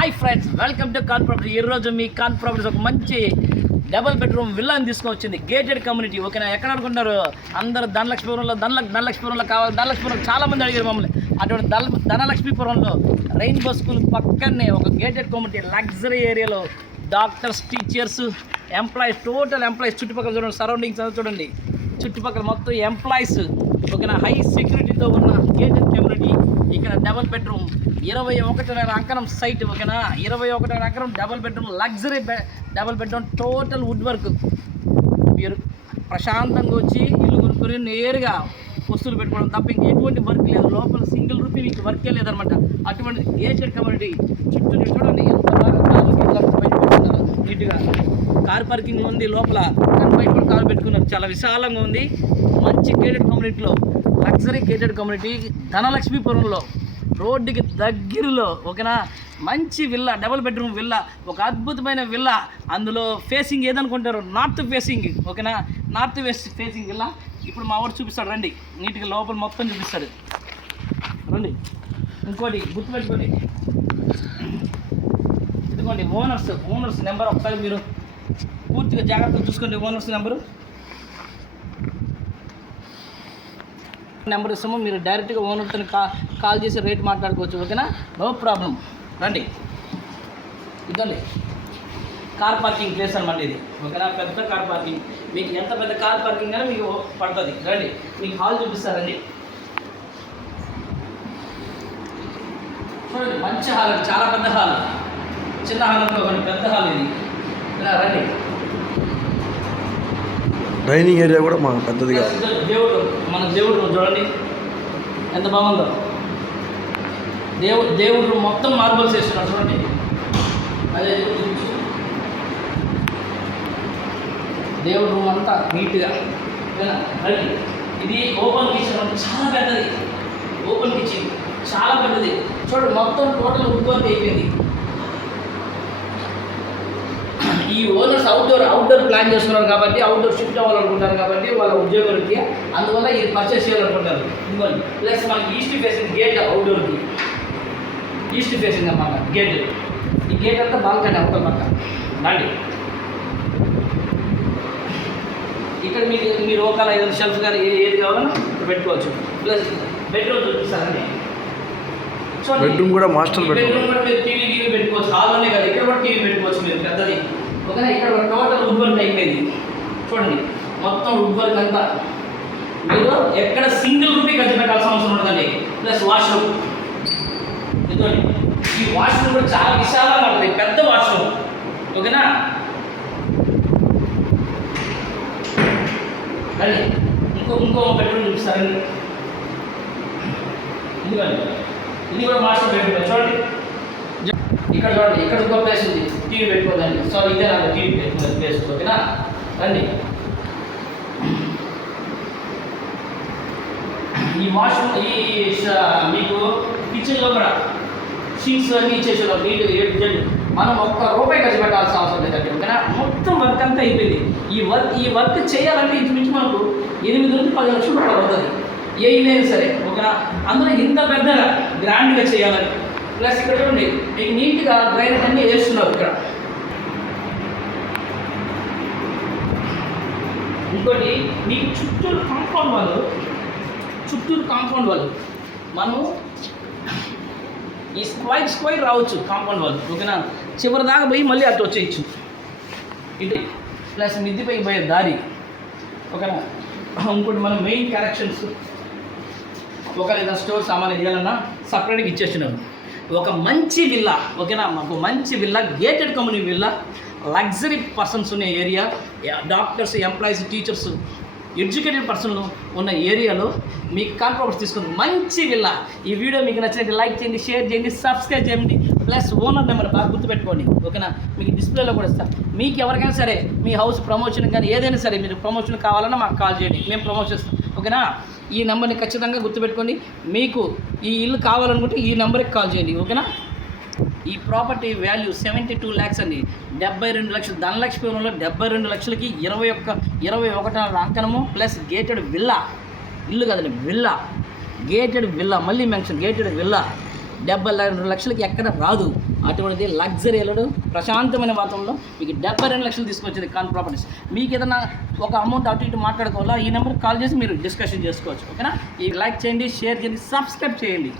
Hi friends, welcome to con property. ఈరోజు మీ కాన్ properties ఒక మంచి డబుల్ బెడ్రూమ్ విల్లాని తీసుకొచ్చింది. Gated community. ఓకేనా, ఎక్కడ అనుకుంటారు అందరూ ధనలక్ష్మీపురంలో కావాలి. ధనలక్ష్మీపురం చాలామంది అడిగారు మమ్మల్ని. అటువంటి ధనలక్ష్మీపురంలో రెయిన్బో స్కూల్ పక్కనే ఒక గేటెడ్ కమ్యూనిటీ లగ్జరీ ఏరియాలో doctors, teachers, employees, total employees చుట్టుపక్కల చూడండి, సరౌండింగ్స్ చూడండి, చుట్టుపక్కల మొత్తం ఎంప్లాయీస్. ఓకేనా, హై సెక్యూరిటీతో ఉన్న గేటెడ్ కమ్యూనిటీ. ఇక్కడ డబుల్ బెడ్రూమ్ 21.5 అంకణం సైట్. ఓకేనా, 21.5 అంకణం double bedroom luxury double bedroom total wood work. మీరు ప్రశాంతంగా వచ్చి ఇల్లు కొనుక్కొని నేరుగా వస్తువులు పెట్టుకోవడం తప్ప ఇంక ఎటువంటి వర్క్ లేదు. లోపల సింగిల్ రూపీ మీకు వర్కే లేదనమాట. అటువంటి గేటెడ్ కమ్యూనిటీ చుట్టూ చూడండి ఎంత బాగా బయటపెట్టుకున్నారు. నీట్గా కార్ పార్కింగ్ ఉంది లోపల, బయట కూడా కార్ పెట్టుకున్నారు. చాలా విశాలంగా ఉంది. మంచి గేటెడ్ కమ్యూనిటీలో లగ్జరీ గేటెడ్ కమ్యూనిటీ ధనలక్ష్మీపురంలో రోడ్డుకి దగ్గరలో. ఓకేనా, మంచి విల్లా, డబుల్ బెడ్రూమ్ విల్లా, ఒక అద్భుతమైన విల్లా. అందులో ఫేసింగ్ ఏదనుకుంటారు, నార్త్ ఫేసింగ్. ఓకేనా, నార్త్ వెస్ట్ ఫేసింగ్ విల్లా. ఇప్పుడు మా వాడు చూపిస్తాడు, రండి. నీట్గా లోపల మొత్తం చూపిస్తాడు, రండి. ఇంకోటి గుర్తుపెట్టుకోండి, ఇదిగోండి ఓనర్స్ నెంబర్. ఒకసారి మీరు పూర్తిగా జాగ్రత్తగా చూసుకోండి. ఓనర్స్ నెంబర్ ఇస్తాము. మీరు డైరెక్ట్గా ఓనర్తో కాల్ చేసి రేట్ మాట్లాడుకోవచ్చు. ఓకేనా, నో ప్రాబ్లం. రండి, ఇదండి కార్ పార్కింగ్ ప్లేస్ అనమాట ఇది. ఓకేనా, పెద్ద కార్ పార్కింగ్. మీకు ఎంత పెద్ద కార్ పార్కింగ్ అయినా మీకు పడుతుంది. రండి, మీకు హాల్ చూపిస్తారండి. చూడండి, మంచి హాల్, చాలా పెద్ద హాల్. చిన్న హాల్ అనుకోకండి, పెద్ద హాల్ ఇది. రండి, డైనింగ్ ఏరియా కూడా మా పెద్దదిగా. దేవుడు రూమ్ చూడండి ఎంత బాగుందో. దేవుడు రూమ్ మొత్తం మార్బల్స్ వేస్తున్నారు చూడండి. అదే దేవుడు రూమ్ అంతా నీట్గా. రండి, ఇది ఓపెన్ కిచెన్, చాలా పెద్దది. ఓపెన్ కిచెన్ చాలా పెద్దది. చూడండి, మొత్తం టోటల్ ఉత్పత్తి అయిపోయింది. ఈ ఓనర్స్ అవుట్డోర్ ప్లాన్ చేస్తున్నారు కాబట్టి, అవుట్డోర్ షిఫ్ట్ అవ్వాలనుకుంటారు కాబట్టి వాళ్ళ ఉద్యోగులకి, అందువల్ల ఇది పర్చేస్ చేయాలనుకుంటారు. ఇదిగోండి, ప్లస్ మనకి ఈస్ట్ ఫేసింగ్ గేట్, అవుట్డోర్కి ఈస్ట్ ఫేసింగ్ అన్నమాట గేట్. ఈ గేట్ అంతా బాల్కనీ అవతల పక్క. రండి, ఇక్కడ మీరు ఒకవేళ ఏదైనా షెల్ఫ్ కానీ ఏది కావాలో పెట్టుకోవచ్చు. ప్లస్ బెడ్రూమ్ చూపిస్తారండి. బెడ్రూమ్ కూడా మాస్టర్ బెడ్రూమ్ కూడా మీరు టీవీ పెట్టుకోవచ్చు. హాల్లోనే కాదు, ఇక్కడ కూడా టీవీ పెట్టుకోవచ్చు మీరు, పెద్దది. ఓకేనా, ఇక్కడ టోటల్ వుడ్ వర్క్ అయిపోయింది. చూడండి, మొత్తం వుడ్ వర్క్ అంతా. మీరు ఎక్కడ సింగిల్ రూపీ ఖర్చు పెట్టాల్సిన అవసరం ఉండదండి. ప్లస్ వాష్రూమ్, ఇదిగోండి. ఈ వాష్రూమ్ కూడా చాలా విశాలంగా ఉంటుంది, పెద్ద వాష్రూమ్. ఓకేనా, రండి, ఇంకో బెడ్రూమ్ చూపిస్తారండి. ఇదిగోండి, ఇది కూడా మాస్టర్ బెడ్రూమ్. చూడండి, ఇక్కడ చూడండి, ఇక్కడ ఇంకో ప్లేస్ ఉంది, టీవీ పెట్టుకోదండి. సో ఇదే నాకు టీవీ పెట్టుకునే ప్లేస్. ఓకేనా, రండి. ఈ వాష్రూమ్, ఈ మీకు కిచెన్లో కూడా షీట్స్ అన్నీ ఇచ్చేసేవాళ్ళం నీట్గా. మనం ₹1 ఖర్చు పెట్టాల్సిన అవసరం లేదండి. ఓకేనా, మొత్తం వర్క్ అంతా అయిపోయింది. ఈ వర్క్ చేయాలంటే ఇంచుమించు మనకు 8 నుంచి 10 లక్షల రూపాయలు అవుతుంది, ఏదైనా సరే. ఓకేనా, అందులో ఇంత పెద్దగా గ్రాండ్గా చేయాలని. ప్లస్ ఇక్కడ చూడండి, మీకు నీట్గా డ్రైనేజ్ అన్నీ వేస్తున్నారు ఇక్కడ. ఇంకోటి, మీకు చుట్టూరు కాంపౌండ్ వాళ్ళు మనం ఈ స్క్వైర్ రావచ్చు కాంపౌండ్ వాళ్ళు. ఓకేనా, చివరి దాకా పోయి మళ్ళీ అటు వచ్చేయచ్చు. ఇది ప్లస్ మిద్దిపై పోయే దారి. ఓకేనా, ఇంకోటి మనం మెయిన్ కనెక్షన్స్ ఒకవేళ ఏదైనా స్టోర్ సామాన్ వేయాలన్నా సపరేట్గా ఇచ్చేస్తున్నాం. ఒక మంచి విల్లా. ఓకేనా, మాకు మంచి villa, gated community villa, luxury persons ఉన్న area, doctors, employees, teachers, educated పర్సన్లు ఉన్న ఏరియాలో మీకు కాన్ ప్రాపర్టీస్ తీసుకుంది మంచి విల్లా. ఈ వీడియో మీకు నచ్చినట్టు లైక్ చేయండి, షేర్ చేయండి, సబ్స్క్రైబ్ చేయండి. ప్లస్ ఓనర్ నెంబర్ బాగా గుర్తుపెట్టుకోండి. ఓకేనా, మీకు డిస్ప్లేలో కూడా ఇస్తాను. మీకు ఎవరికైనా సరే మీ హౌస్ ప్రమోషన్ కానీ ఏదైనా సరే మీరు ప్రమోషన్ కావాలన్నా మాకు కాల్ చేయండి, మేము ప్రమోషన్ ఇస్తాం. ఓకేనా, ఈ నెంబర్ని ఖచ్చితంగా గుర్తుపెట్టుకోండి. మీకు ఈ ఇల్లు కావాలనుకుంటే ఈ నెంబర్కి కాల్ చేయండి. ఓకేనా, ఈ ప్రాపర్టీ వాల్యూ 72 lakhs అండి. 72 లక్షలు. ధనలక్ష్మీపురంలో 72 లక్షలకి 21 అంకణము ప్లస్ గేటెడ్ విల్లా. ఇల్లు కదండి, విల్లా, గేటెడ్ విల్లా. మళ్ళీ మెన్షన్, గేటెడ్ విల్లా. 72 లక్షలకి ఎక్కడ రాదు. అటువంటిది లగ్జరీ ఇల్లు ప్రశాంతమైన వాతావరణంలో మీకు 72 లక్షలు తీసుకొచ్చింది ఖాన్ ప్రాపర్టీస్. మీకు ఏదైనా ఒక అమౌంట్ అటు ఇటు మాట్లాడుకోవాలా, ఈ నెంబర్కి కాల్ చేసి మీరు డిస్కషన్ చేసుకోవచ్చు. ఓకేనా? ఈ లైక్ చేయండి, షేర్ చేయండి, సబ్స్క్రైబ్ చేయండి.